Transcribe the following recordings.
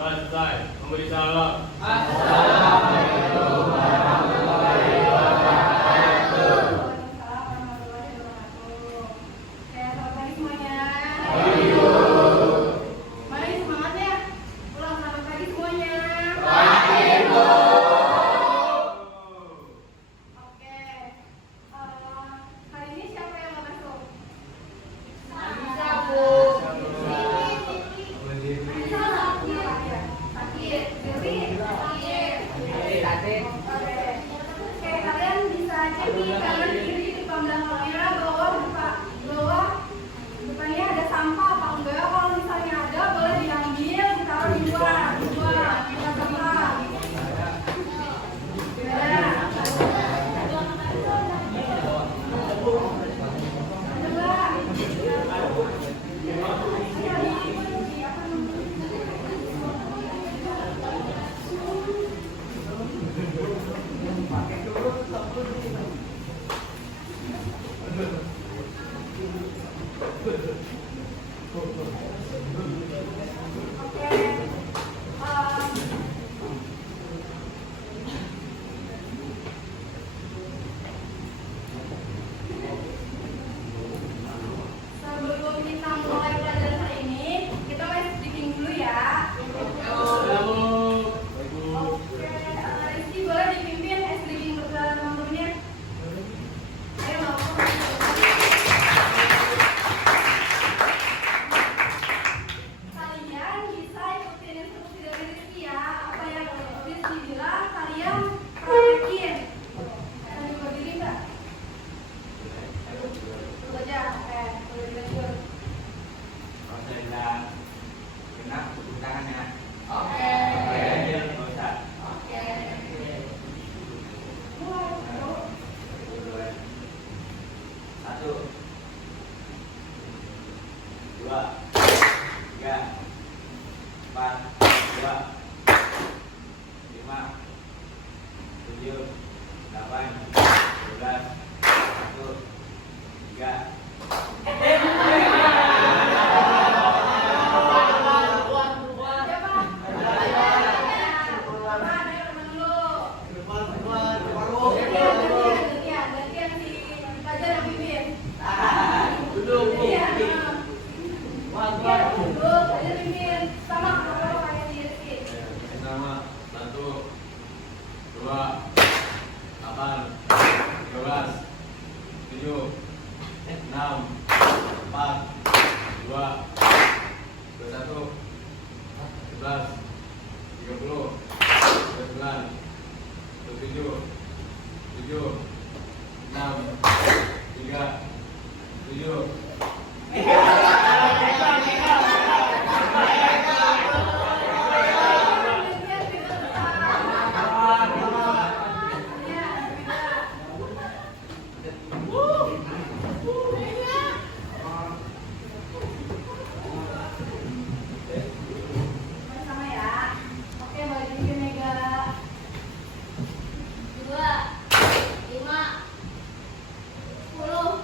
Selesai. Memberi salam. Assalamualaikum warahmatullahi wabarakatuh. Selamat pagi semuanya. Pagi, Bu. Mari semangat ya. Ulang selamat pagi semuanya. Pagi, Bu. Oke. Hari ini siapa yang mau masuk? Bisa, Bu. Oke, kalian bisa cek di kanan kiri di depan belakangnya, bawah depannya ada sampah apa enggak? Kalau misalnya ada boleh diambil, ditaruh di luar, kita sampah. Sebelum kita mulai pelajaran hari ini, kita wes speaking dulu ya. Oke, Rizky boleh dipimpin speaking berjalan 6 menit. Ayo langsung. Kalian bisa ikutin instruksi dari Rizky ya. Apa yang Rizky bilang kalian praktekin. Kalian juga berdiri nggak? Dulu aja. Oke, boleh dilanjut. Oke. Oke. Mulai. Yuk. 1, 2, 3, 4, 2, 5, 7, 8, 12, 1, 3. Siapa? Teman, ayo teman dulu. Gantian si Fajar yang pimpin. Iya. Duduk, Fajar pimpin. Sama kalau kayak di Rizky. Pertama, 1, 2, 8, 13, 7, 6, 4, 2, 21, 11, 30, 29, 27, 7, 6, 3, 7. Sama ya. Oke, boleh dipimpin Mega. 2, 5, 10,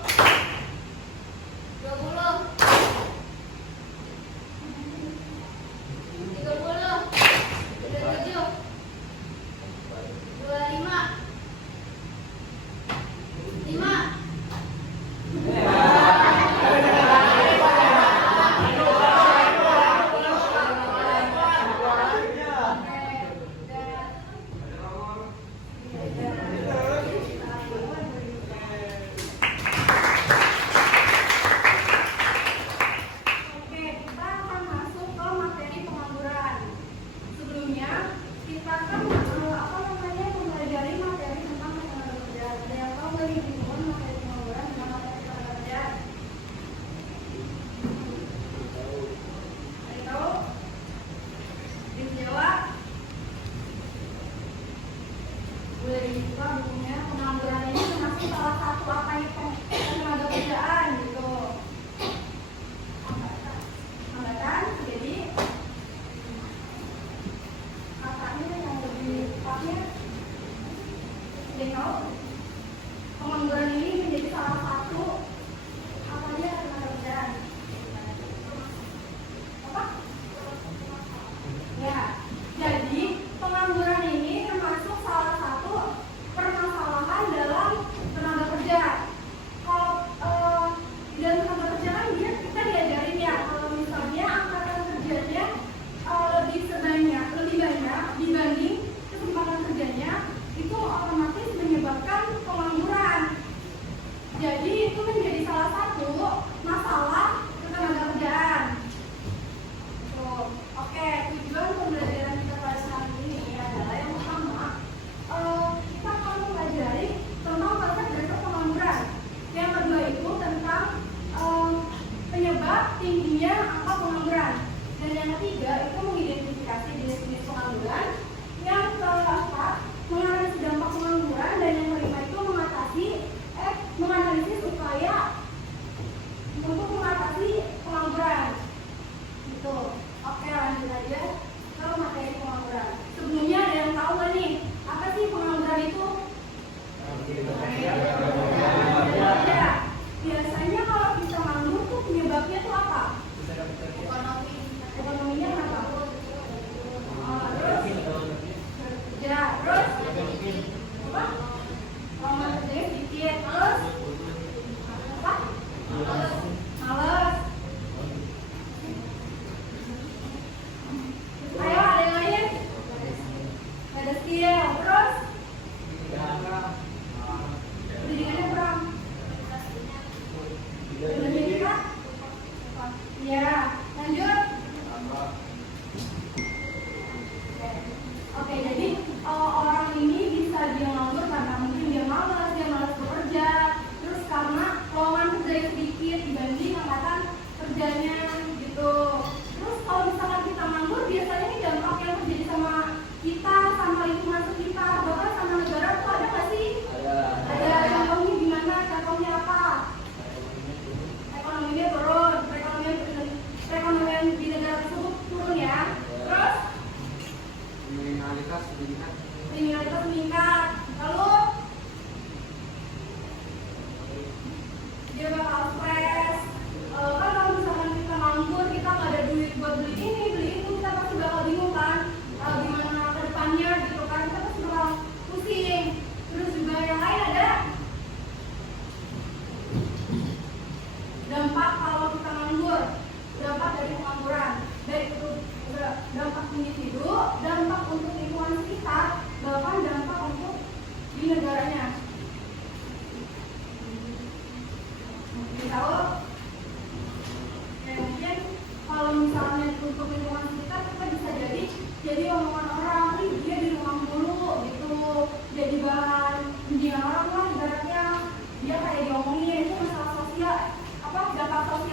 tingginya angka pengangguran. Dan yang ketiga itu mengidentifikasi jenis-jenis pengangguran. Yang keempat menganalisis dampak pengangguran, dan yang kelima itu menganalisis upaya untuk mengatasi pengangguran. Gitu. Oke, lanjut aja ke materi pengangguran. Sebelumnya ada yang tahu nggak nih apa sih pengangguran itu? Ya, biasanya kalau kita nganggur tuh penyebabnya tuh apa? Ekonominya kenapa? Terus apa? Lama kerjanya sedikit, terus apa? Males. Ayo, ada yang lain? Ada skill, terus pendidikannya kurang. Pendidikan? Iya, lanjut. Oke, jadi orang ini bisa dia nganggur karena mungkin dia malas bekerja, terus karena lowongan kerja sedikit dibanding angkatan kerjanya gitu. Terus kalau misalkan kita nganggur, biasanya ini dampak yang terjadi sama kita, sama lingkungan sekitar, bahkan sama negara tuh ada nggak sih? Ada. Contohnya gimana? Contohnya apa? Ekonominya turun, perekonomian di negara tersebut turun ya. Terus kriminalitas meningkat. Lalu dia bakal stres. Kan kalau misalkan kita nganggur, kita nggak ada duit buat beli ini, beli itu, kita pasti bakal bingung kan? Gimana ke depannya gitu kan? Kita pasti bakal pusing. Terus juga yang lain ada dampak kalau kita nganggur, dampak dari pengangguran, baik itu dampak individu, dampak untuk lingkungan sekitar, bahkan dampak untuk di negaranya. Mungkin tahu? Mungkin kalau misalnya untuk lingkungan sekitar, kita bisa jadi omongan orang, dia di rumah mulu gitu, jadi bahan pendidikan orang lah ibaratnya. Dia kayak diomongin, itu masalah sosial, dampak sosial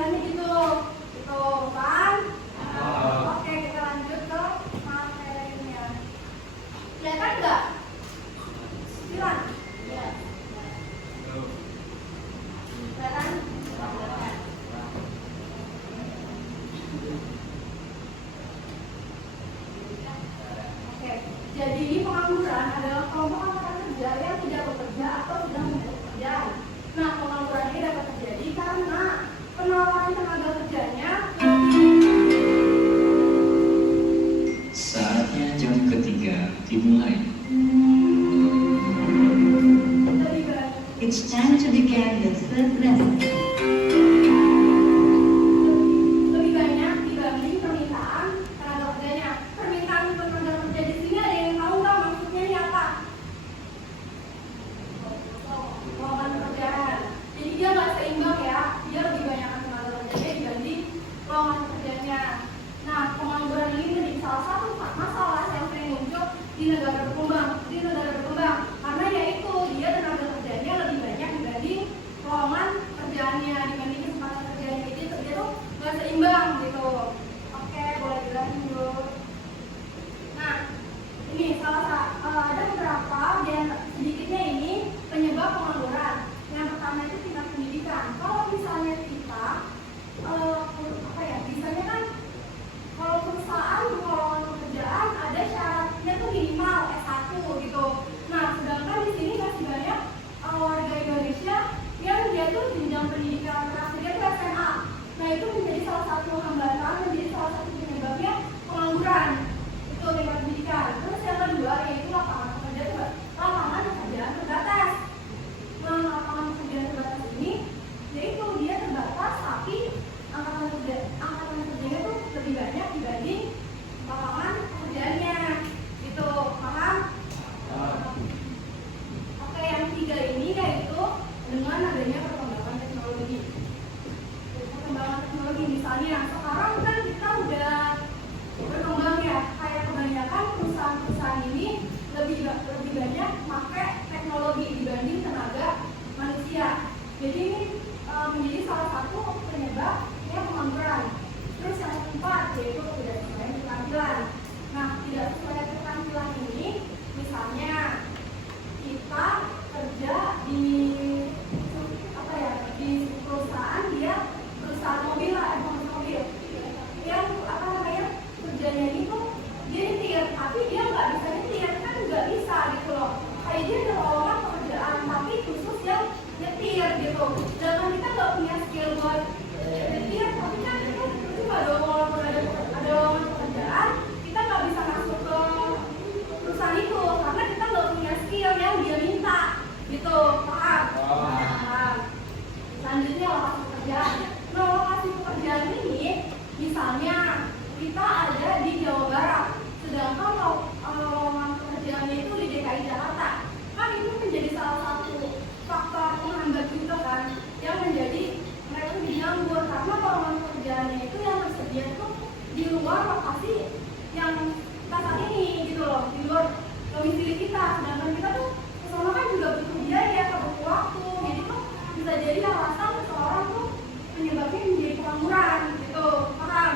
lokasi pekerjaan ini, misalnya kita ada di Jawa Barat, sedangkan lowongan pekerjaannya itu di DKI Jakarta, kan itu menjadi salah satu faktor penghambat juga kan, yang menjadi mereka menjadi nganggur karena lowongan pekerjaannya itu yang tersedia itu di luar lokasi yang kita saat ini gitu loh, di luar domisili kita, sedangkan kita tuh kesana kan juga butuh biaya, butuh waktu, jadi tuh bisa jadi alasan seseorang tuh penyebabnya menjadi pengangguran gitu, paham?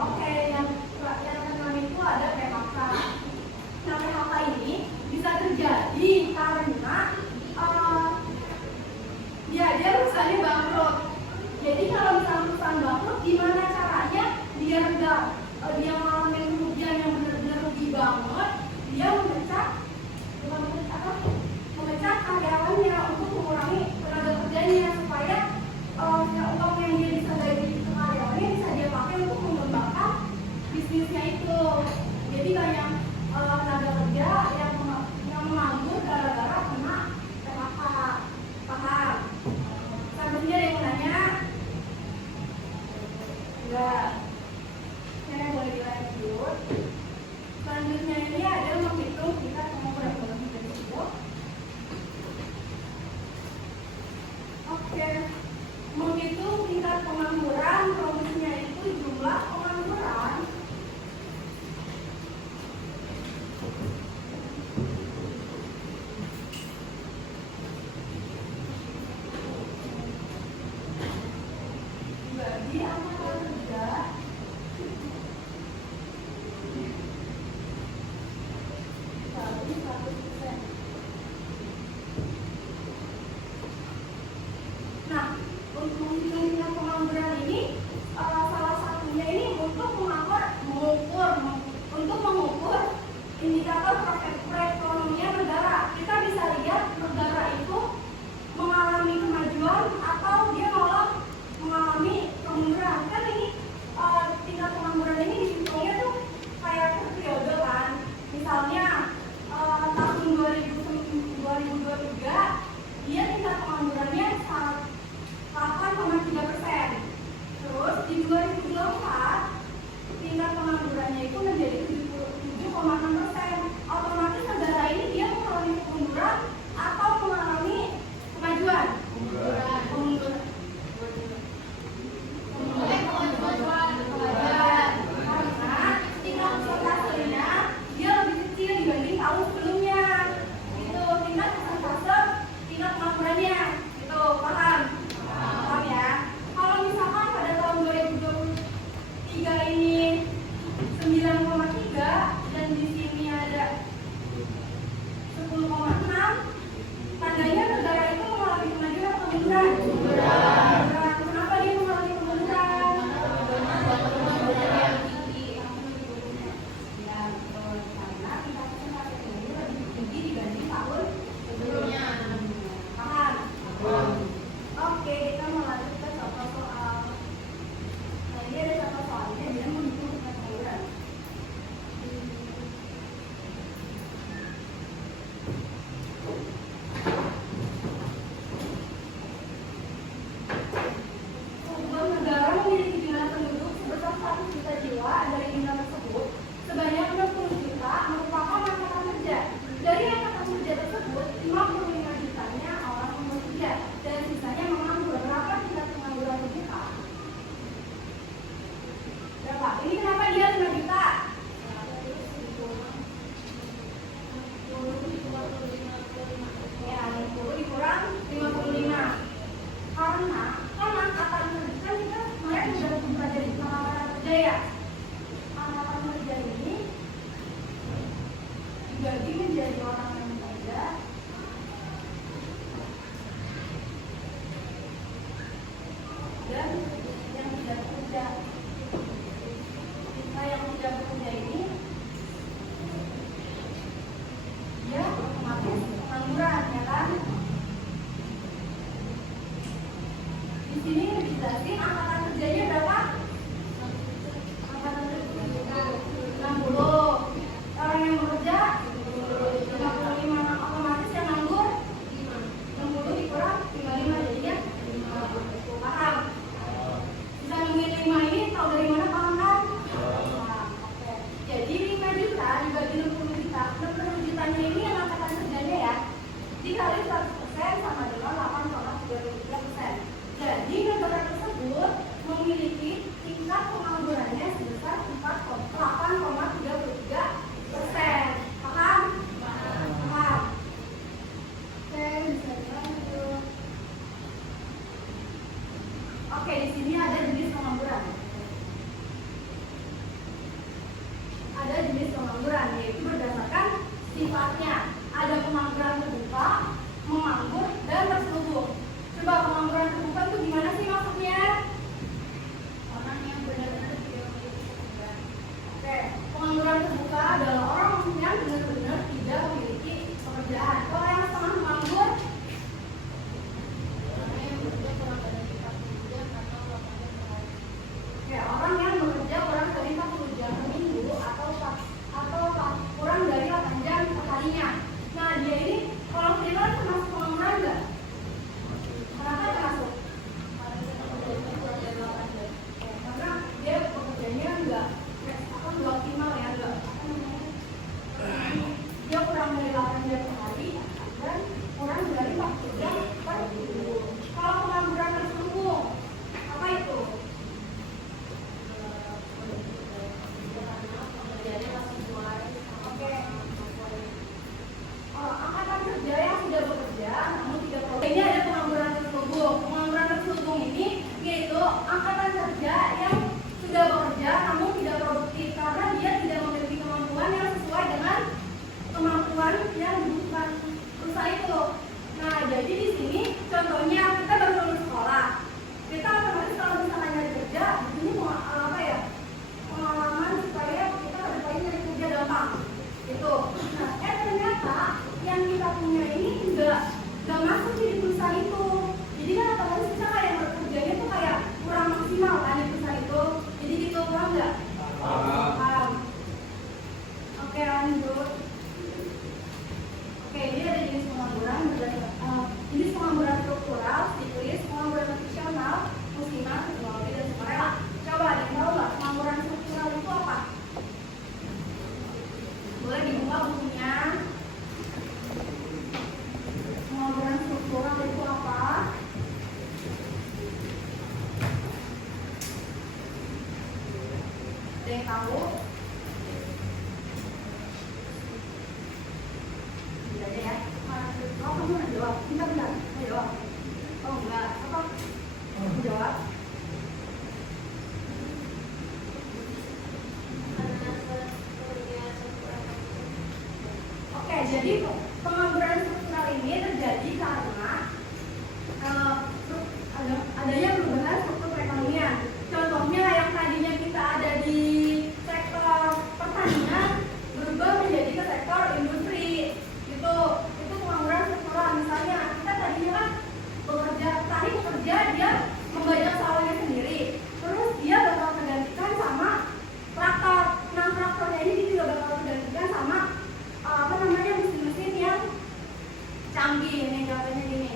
Oke, yang keenam itu ada PHK. Nah, PHK ini bisa terjadi karena dia perusahaannya bangkrut. Jadi kalau misalnya perusahaan bangkrut, gimana caranya biar enggak dia mengalami kerugian yang benar-benar rugi banget, dia memecat karyawannya untuk mengurangi tenaga kerjanya supaya uang yang dia bisa bagi ke karyawannya bisa dia pakai untuk mengembangkan bisnisnya itu. Jadi banyak tenaga kerja yang menganggur gara-gara kena PHK. Paham? Sampai sini ada yang mau nanya? Enggak. Saya boleh dilanjut. Selanjutnya ini ada menghitung tingkat pengangguran dari situ. Oke, menghitung tingkat pengangguran, rumusnya itu jumlah pengangguran dibagi angkatan kerja kali 1%. Nah, untuk menghitung tingkat pengangguran ini, salah satunya ini untuk mengukur indikator perekonomian negara. Kita bisa lihat negara itu mengalami kemajuan atau dia malah mengalami kemunduran. Kan ini tingkat pengangguran ini dihitungnya tuh kayak per periode kan. Misalnya tahun 2023 dia tingkat penganggurannya 8,3%. Terus di 2024 tingkat penganggurannya itu menjadi 77,6%. Otomatis negara ini dia mengalami kemunduran atau mengalami kemajuan? Kemunduran. Karena tingkat persentasenya dia lebih kecil dibanding tahun sebelumnya. Itu tingkat persentase tingkat penganggurannya. Itu paham? Paham ya? Kalau misalkan pada tahun 2023 ini 9,3 dan di sini ada 10,6, tandanya negara itu mengalami kemajuan atau kemunduran? Kenapa dia mengalami kemunduran? Ya, betul. Karena tingkat persentase ini lebih tinggi dibanding tahun sebelumnya. Paham? Oke, kita mau lanjut ke contoh soal. Nah, ini ada contoh soalnya, dia menghitung tingkat pengangguran. Sebuah negara memiliki jumlah penduduk sebesar 100 juta jiwa. Dari jumlah tersebut, sebanyak 60 juta merupakan angkatan kerja. Dari angkatan kerja tersebut, 55 jutanya orang yang bekerja dan sisanya menganggur. Berapa tingkat pengangguran kita? Berapa? Ini kenapa dia 5 juta? Ya, 60 dikurang 55. Karena kan angkatan kerja kan kita kemarin sudah mempelajari angkatan kerja ya. Angkatan kerja ini dibagi menjadi orang yang bekerja dan yang tidak bekerja. Nah, yang tidak bekerja ini dia otomatis pengangguran, ya kan? Di sini dijelasin angkatan kerjanya berapa? Angkatan kerja 60. Orang yang bekerja 55. Otomatis yang nganggur 60 dikurang 55 jadinya 50. Paham? Oke, di sini ada jenis pengangguran. Ada jenis pengangguran, yaitu berdasarkan sifatnya. Ada pengangguran terbuka, menganggur, dan terselubung. Coba pengangguran terbuka itu gimana sih maksudnya? Orang yang benar-benar tidak memiliki pekerjaan. Oke, pengangguran terbuka adalah orang yang benar-benar tidak memiliki pekerjaan. Kalau yang setengah menganggur, ya, orang yang bekerja kurang dari 40 jam per minggu atau kurang dari 8 jam perharinya. Nah, dia ini kalau freelance termasuk pengangguran enggak? Kenapa termasuk? Karena dia pekerjaannya enggak optimal ya, dia kurang dari 8 jam per hari dan kurang dari 40 jam per minggu. Kalau pengangguran terselubung, apa itu? Oke. Angkatan kerja yang sudah bekerja namun tidak produktif. Ini ada pengangguran terselubung. Pengangguran terselubung ini yaitu angkatan kerja yang sudah bekerja namun tidak produktif karena dia tidak memiliki kemampuan yang sesuai dengan kemampuan yang dibutuhkan perusahaan itu. Nah, jadi di sini contohnya kita baru lulus sekolah. Kita otomatis kalau misalnya nyari kerja, di sini mau apa ya? Pengalaman supaya kita kedepannya nyari kerja gampang. Itu. Nah, ternyata yang kita punya ini nggak masuk di perusahaan itu. Jadi kan otomatis kita kayak bekerjanya tuh kayak kurang maksimal kan di perusahaan itu. Jadi gitu, paham nggak? Paham. Oke, lanjut. Oke, ini ada jenis pengangguran jenis pengangguran struktural, siklis, pengangguran profesional, musiman, teknologi, dan sukarela. Coba ada yang tahu nggak pengangguran struktural itu apa? Boleh dibuka bukunya. Pengangguran struktural itu apa? Ada yang tahu? Tidak ada ya? Oh, kamu nggak jawab? Bentar. Nggak jawab? Oh, enggak. Apa? Jawab. Oke, jadi pengangguran struktural ini terjadi karena adanya perubahan struktur perekonomian. Contohnya yang tadinya kita ada di sektor pertanian berubah menjadi ke sektor industri. Itu pengangguran struktural. Misalnya kita tadinya kan petani bekerja, dia membajak sawahnya sendiri. Terus dia bakal tergantikan sama traktor. Nah, traktornya ini juga bakal tergantikan sama mesin-mesin yang canggih. Ini contohnya gini.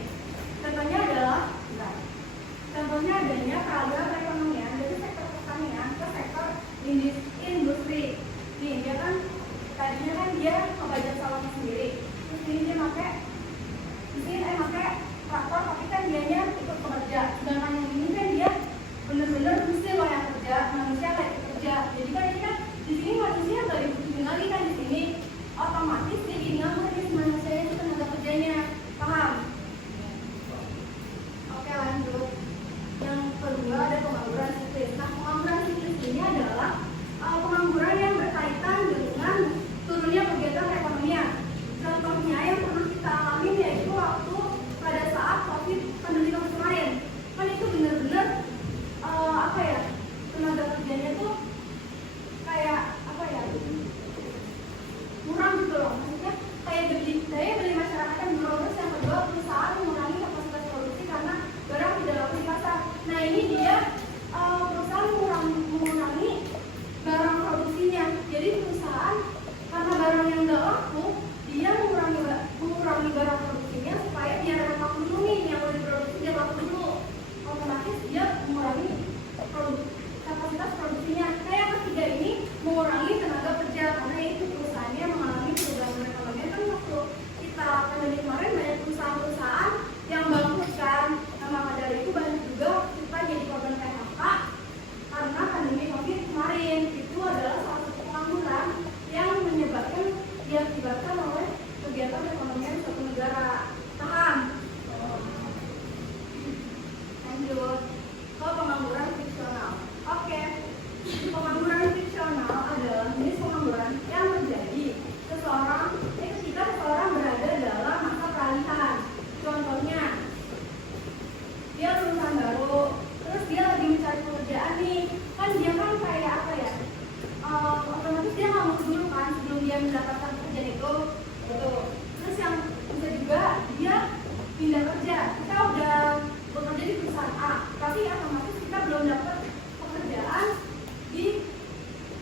Contohnya adanya keragaman perekonomian dari sektor pertanian ke sektor industri. Nih, dia kan tadinya kan dia membajak sawahnya sendiri. Terus ini dia pakai traktor, tapi kan dianya ikut bekerja. Sedangkan yang ini kan dia benar-benar mesin loh yang kerja, manusia kayak kerja. Jadi kan ini kan di sini manusia nggak dibutuhin lagi kan di sini. Otomatis jadi nggak manusia itu tenaga kerjanya. Paham? Oke, lanjut. Yang kedua ada pengangguran siklis. Nah, pengangguran siklis ini adalah pengangguran yang berkaitan dengan turunnya kegiatan perekonomian. Contohnya yang pernah kita alami yaitu waktu pada saat COVID pandemi kemarin. Kan itu benar-benar tenaga kerjanya tuh kayak kurang gitu loh. Maksudnya kayak daya beli masyarakat yang menurun. Yang kedua, perusahaan mengurangi kapasitas produksi karena barang tidak laku di pasar. Nah, ini dia perusahaan mengurangi barang produksinya. Jadi perusahaan karena barang yang nggak laku, dia mengurangi barang produksinya supaya biar laku dulu nih, yang mau diproduksi dia laku dulu. Otomatis dia mengurangi kapasitas produksinya. Nah, yang ketiga ini mengurangi tenaga kerja karena itu perusahaannya mengalami perubahan perekonomian. Kan waktu kita pandemi kemarin banyak perusahaan-perusahaan yang bangkrut kan. Nah, maka dari itu banyak juga kita jadi korban PHK karena pandemi COVID kemarin. Itu adalah salah satu pengangguran yang diakibatkan kan dia kan kayak apa ya, otomatis dia nggak mau dulu kan sebelum dia mendapatkan pekerjaan itu gitu. Terus yang bisa juga dia pindah kerja, kita udah bekerja di perusahaan A tapi otomatis kita belum dapat pekerjaan di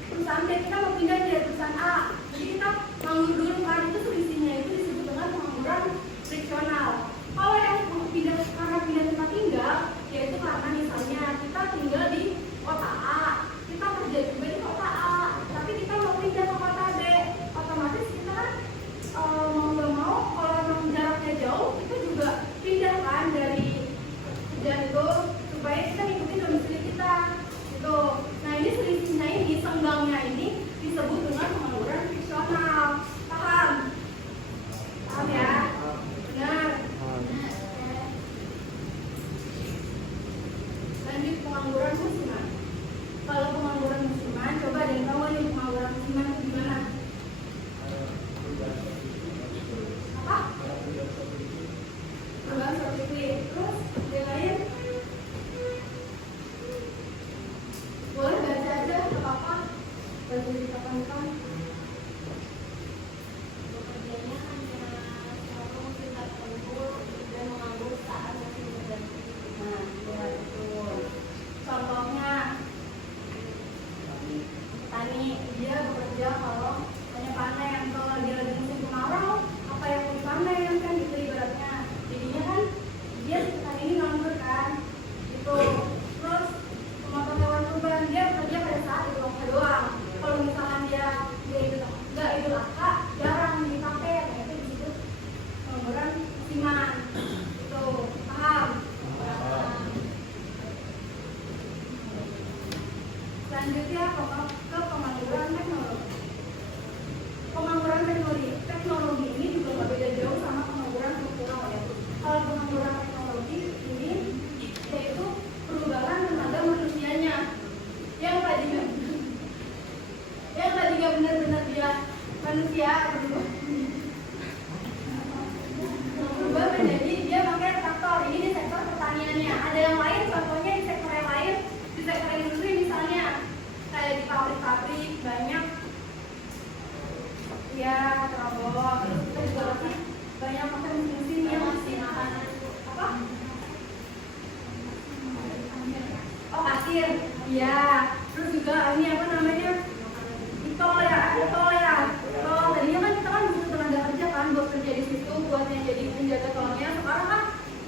perusahaan B, kita mau pindah dari perusahaan A, jadi kita nganggur dulu kan. Itu selisihnya itu disebut dengan pengangguran friksional. Kalau yang pindah karena pindah tempat tinggal, yaitu karena misalnya kita tinggal di kota A, kita kerja juga di kota A, tapi kita mau pindah ke kota B, otomatis kita kan mau nggak mau kalau memang jaraknya jauh, kita juga pindah kan dari kerjaan itu supaya kita ngikutin domisili kita gitu. Nah ini selisihnya ini, senggangnya ini disebut dengan pengangguran friksional. Paham? Paham ya? Benar. Lanjut pengangguran musiman. Kalau pengangguran musiman, coba ada yang tahu nih pengangguran musiman itu gimana? Apa? Perubahan seperti terus yang lain? Boleh baca aja, nggak apa-apa. Baca di papan. Bekerjanya hanya selalu tingkat tempur dan menganggur saat masih berganti. Nah, ya betul. Contohnya petani, dia bekerja kalau hanya panen. Kalau dia lagi musim kemarau, apa yang mau dipanen kan gitu ibaratnya. Jadinya kan dia petani ini nganggur kan gitu. Terus pemotor hewan kurban, dia bekerja pada saat itu doang. Kalau misalnya dia itu enggak itu laka, jarang dipakai, nah itu disebut pengangguran musiman. Itu paham? Selanjutnya ke pengangguran teknologi. Pengangguran teknologi ini juga nggak beda jauh sama pengangguran struktural ya. Kalau pengangguran teknologi ini yaitu perubahan tenaga manusianya yang tadinya benar-benar dia manusia berubah menjadi dia pakai traktor. Ini di sektor pertaniannya. Ada yang lain, contohnya di sektor yang lain, di sektor industri misalnya kayak di pabrik-pabrik banyak ya terobos. Terus kita juga masih banyak pakai mesin yang masih apa? Oh kasir, iya. Terus juga ini apa namanya? Tol ya. Tadinya kan kita kan butuh tenaga kerja kan buat kerja di situ, buat yang jadi penjaga tolnya. Sekarang kan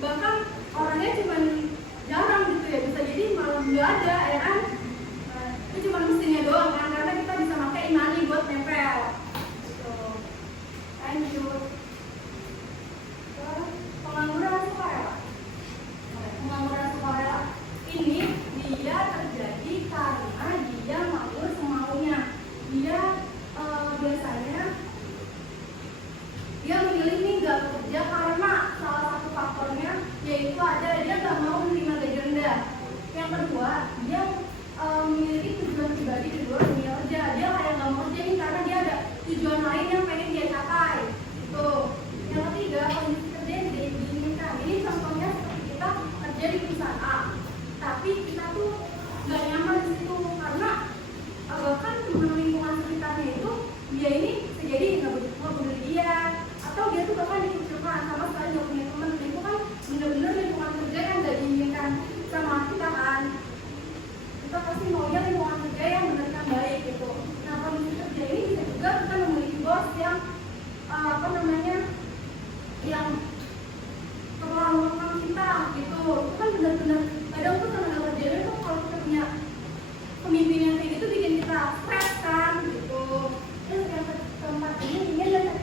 bahkan orangnya cuma jarang gitu ya, bisa jadi malah nggak ada ya kan. Itu cuma mesinnya doang kan, karena kita bisa pakai imani buat nempel. Gitu. Lanjut. Pengangguran sukarela. Pengangguran sukarela ini dia terjadi karena dia nganggur semaunya. Dia biasanya dia memilih nih nggak bekerja karena salah satu faktornya yaitu ada dia nggak mau menerima gaji rendah. Yang kedua dia memiliki tujuan pribadi di luar dunia kerja. Dia kayak nggak mau kerja ini karena dia ada tujuan lain yang pengen dia capai. Itu. Yang ketiga kondisi kerja yang tidak diinginkan. Ini contohnya seperti kita kerja di perusahaan A, tapi kita tuh nggak nyaman di situ karena bahkan teman lingkungan sekitarnya itu dia ini sejadi nggak peduli dia, atau dia tuh bahkan dikucilkan sama sekali nggak punya teman. Itu kan benar-benar lingkungan kerja yang nggak diinginkan sama kita kan. Kita pasti maunya lingkungan kerja yang benar-benar baik gitu. Nah kondisi kerja ini bisa juga kita memiliki bos yang yang terlalu mengekang kita gitu. Itu kan benar-benar kadang tuh tenaga kerja itu kalau kita punya pemimpin yang kayak gitu bikin kita stres kan gitu. Terus yang keempat ini ada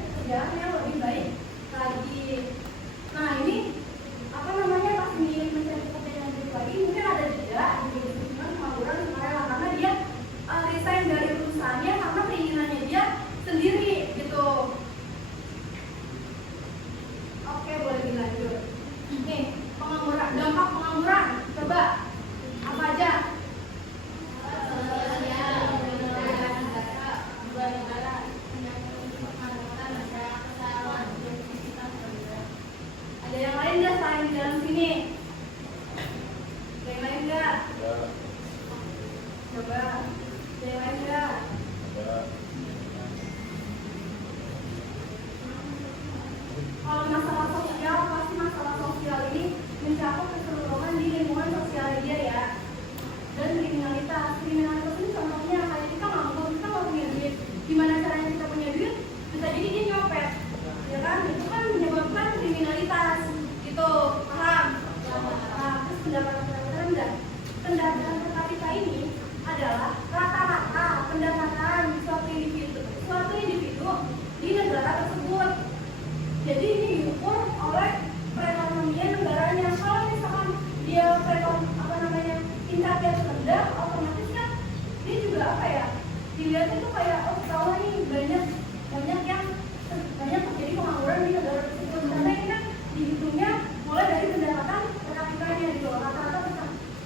Coba. Yang lain enggak? Ada. Kalau masalah sosial, pasti masalah sosial ini mencakup keseluruhan di lingkungan sosial dia ya. Dan kriminalitas ini contohnya kayak kita nggak punya duit. Gimana caranya kita punya duit? Bisa jadi dia nyopet, ya kan? Itu kan menyebabkan kriminalitas. Itu paham? Nah, terus pendapatan rendah. Pendapatan per kapita ini adalah rata-rata pendapatan suatu individu di negara tersebut. Jadi ini diukur oleh perekonomian negaranya. Kalau misalkan dia tingkatnya rendah, otomatis kan dia juga dilihatnya tuh kayak kalau ini banyak terjadi pengangguran di negara tersebut. Karena ini kan dihitungnya mulai dari pendapatan per kapitanya gitu.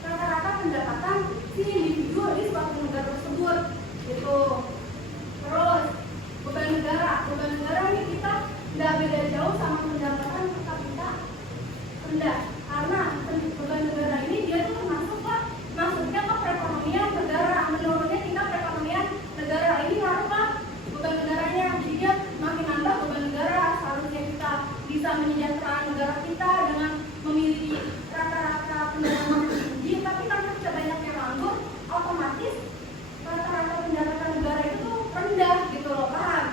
Rata-rata pendapatan si individu di suatu negara tersebut gitu. Terus beban negara ini kita nggak beda jauh sama pendapatan per kapita rendah, karena beban negara ini dia tuh masuknya ke perekonomian negara. Menurutnya kita perekonomian negara ini ngaruh ke beban negaranya, jadi dia makin nambah beban negara. Seharusnya kita bisa menyejahterakan negara kita dengan memiliki rata-rata pendapatan tinggi, tapi karena kita banyak yang nganggur, otomatis rata-rata pendapatan negara itu tuh rendah gitu loh, paham?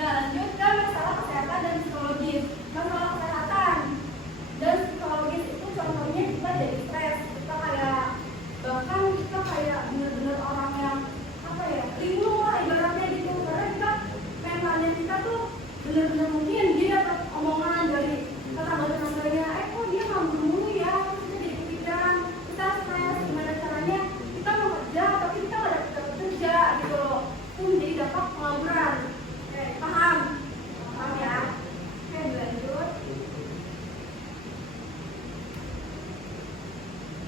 Nah, lanjut ke masalah kesehatan dan psikologis. Masalah kesehatan dan psikologis itu contohnya kita jadi stres, bahkan kita benar-benar orang yang linglung lah ibaratnya gitu, karena kita mentalnya kita tuh benar-benar mungkin dia dapat omongan dari tetangga-tetangganya, kok dia nganggur mulu ya, terus kita jadi kepikiran, kita stres, gimana caranya kita mau kerja tapi kita nggak dapat kerja gitu loh, itu menjadi dampak pengangguran. Paham ya? Lanjut.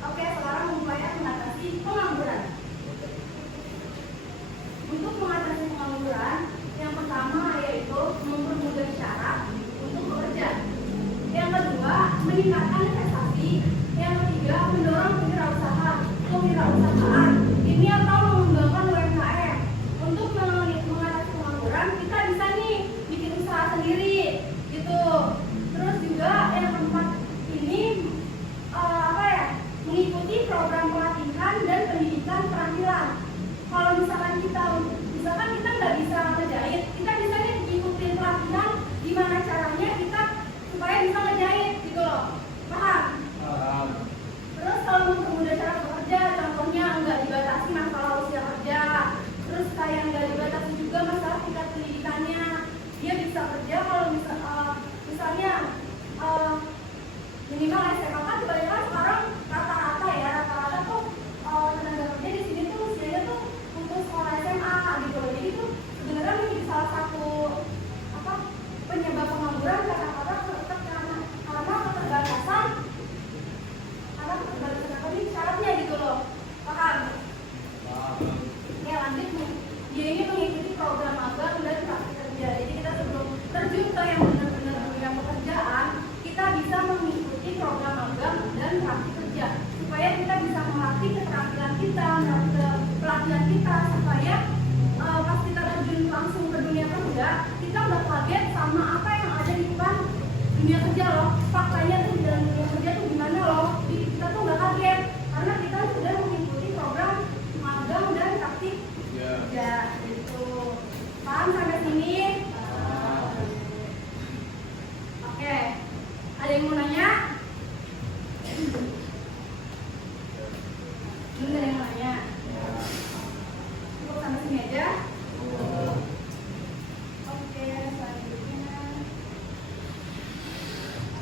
Oke, sekarang upaya mengatasi pengangguran. Untuk mengatasi pengangguran, yang pertama yaitu mempermudah syarat untuk bekerja. Yang kedua, meningkatkan investasi. Yang ketiga, mendorong kewirausahaan. Ini atau mengembangkan UMKM. Untuk mengatasi pengangguran, kita bisa nih bikin usaha sendiri, gitu. Terus juga yang keempat ini mengikuti program pelatihan dan pendidikan keterampilan. Kalau misalkan kita nggak bisa ngejahit, kita bisa nih mengikuti pelatihan gimana caranya kita supaya bisa ngejahit gitu loh, paham? Terus kalau mempermudah cara bekerja, contohnya nggak dibatasi masalah usia kerja, terus kayak nggak dibatasi juga masalah tingkat pendidikannya, dia bisa kerja kalau misalnya minimal SMA kan kebanyakan sekarang rata-rata tuh tenaga kerja di sini tuh usianya tuh untuk sekolah SMA gitu loh. Jadi tuh sebenarnya menjadi salah satu penyebab pengangguran karena keterbatasan syaratnya gitu loh, paham? Ya lanjut nih, dia ini mengikuti program magang dan praktik kerja. Jadi kita sebelum terjun ke yang benar-benar dunia pekerjaan, kita bisa mengikuti program magang dan praktik kerja supaya kita bisa melatih keterampilan kita, pelatihan kita, supaya pas kita terjun langsung ke dunia kerja, kita nggak kaget sama apa yang ada di depan dunia kerja loh. Faktanya tuh di dalam dunia kerja tuh gimana loh, kita tuh nggak kaget karena kita sudah mengikuti program magang dan praktik kerja gitu. Paham sampai sini? Oke. Ada yang mau nanya? Belum ada yang mau nanya? Cukup sampai sini aja? Oke, selanjutnya.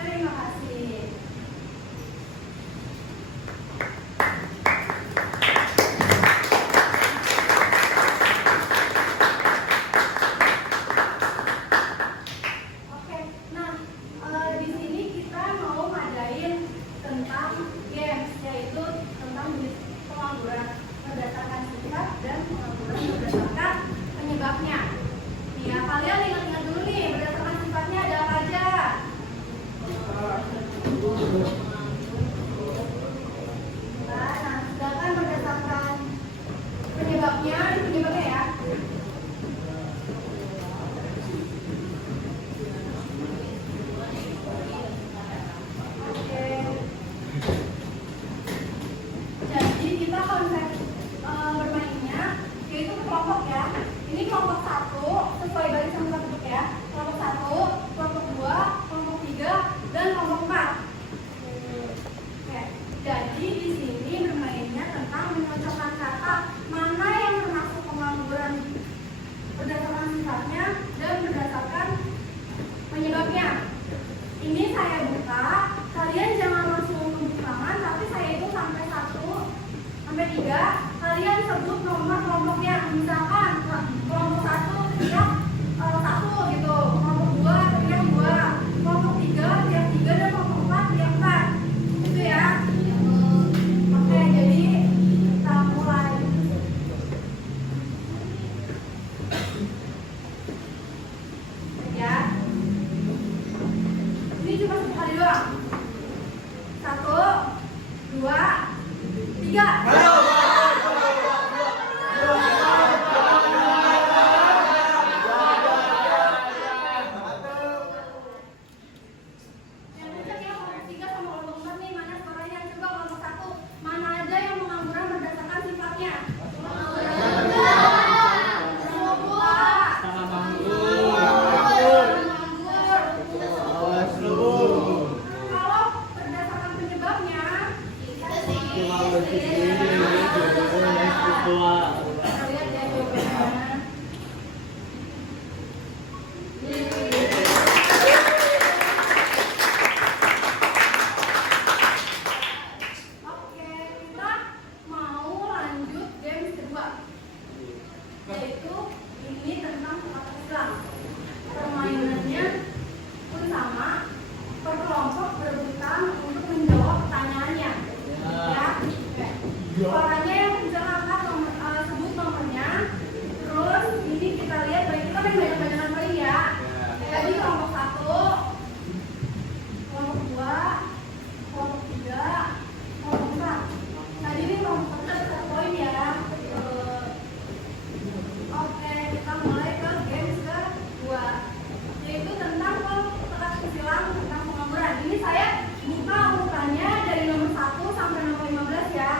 Terima kasih. Tentang games, yaitu tentang jenis pengangguran bermainnya yaitu kelompok ya. Ini kelompok 1 sesuai barisan bentuk ya. Kelompok 1, kelompok 2, kelompok 3, dan kelompok 4. Oke. Jadi di sini bermainnya tentang menyocokkan kata mana yang termasuk pengangguran berdasarkan sifatnya dan berdasarkan penyebabnya. Ini saya buka, kalian jangan langsung tepuk tangan, tapi saya itu sampai 1 sampai 3, kalian sebut nomor kelompoknya. Misalkan kelompok 1 teriak 1 gitu, kelompok 2 teriak 2, kelompok 3 teriak 3, dan kelompok 4 teriak 4. Itu ya. Oke, jadi kita mulai. Ya. Ini cuma satu kali doang. 1, 2, 3. Yang puncak ya kelompok 3 sama kelompok 4 nih, mana suaranya? Coba kelompok 1, mana aja yang pengangguran berdasarkan sifatnya? Kalau berdasarkan penyebabnya, kita lihat ya jawabannya. Oke, kita mau lanjut game kedua, yaitu ini tentang kata Islam. Permainannya pun sama, per kelompok berebutan untuk menjawab pertanyaannya. Ya, suaranya yang bisa angkat sebut nomornya. Terus ini kita lihat, baik kita main banyak-banyakan kali ya. Jadi kelompok 1, kelompok 2, kelompok 3, kelompok 4. Tadi ini kelompok 1 ada 1 poin ya. Oke, kita mulai ke game kedua, yaitu tentang teka silang tentang pengangguran. Ini saya buka urutannya dari nomor 1 sampai nomor 15 ya.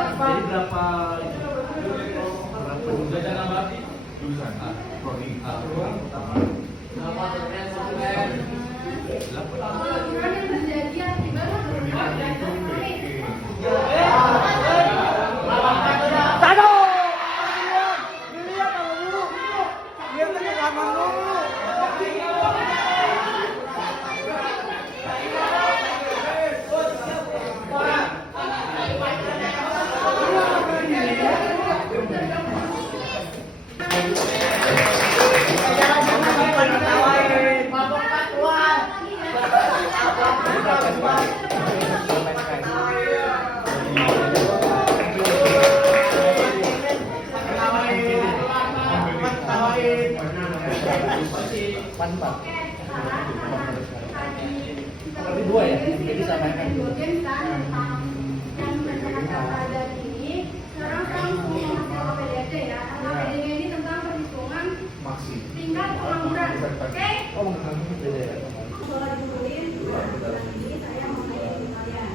Jadi berapa Belajar apa sih? jurusan? Prodi. Apa tuh keren satu keren? Pengangguran yang terjadi akibat perubahan Tapi dua ya, jadi sampaikan dulu. Maksi. Tingkat pengangguran. Oke? Oh, mengenai beda ya. Boleh dibulin, ini saya mau tanya ke kalian.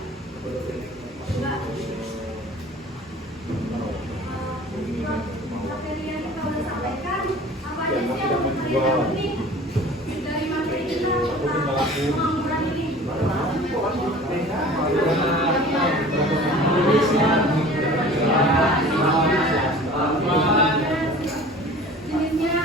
Enggak. Materi yang kita udah sampaikan, apa aja sih yang kalian penting dari materi kita tentang pengangguran ini? Jenisnya,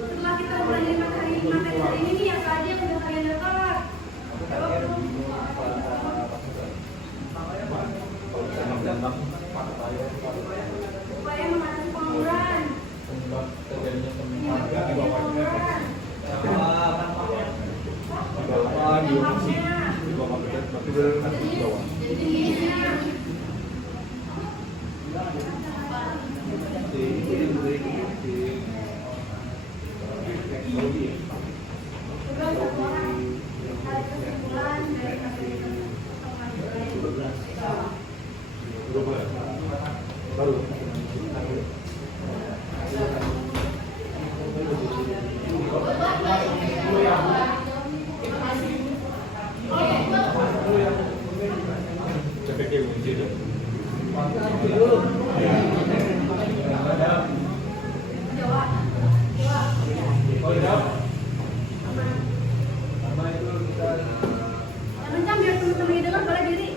setelah kita belajar materi hari ini nih, apa aja yang udah kalian dapat? Jawab dong. Upaya mengatasi pengangguran. Jenisnya. Tugas satu orang. Tarik kesimpulan dari materi Baru. Jawab. Yang kencang biar teman-teman dengar, boleh diri.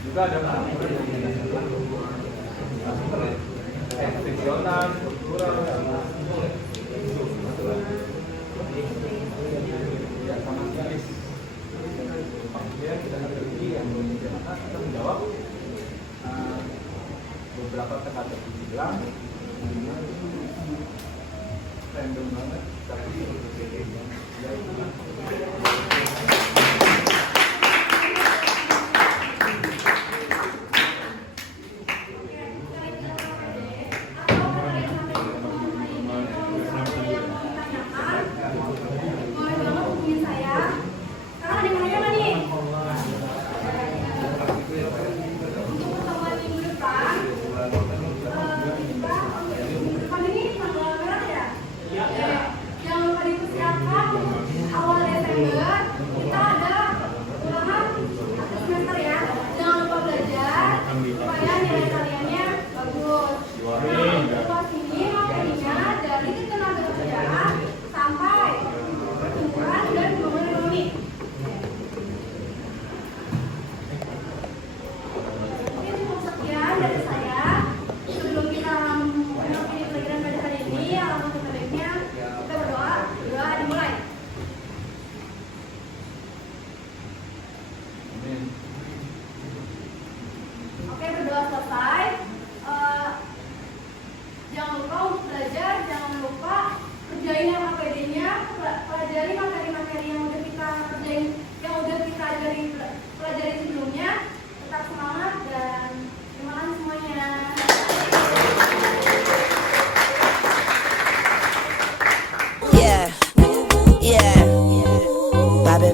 Juga ada fungsional, struktural, sama garis. Kemudian kita lagi yang kita menjawab beberapa teka-teki bilang random banget, tapi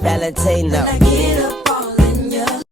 Valentino.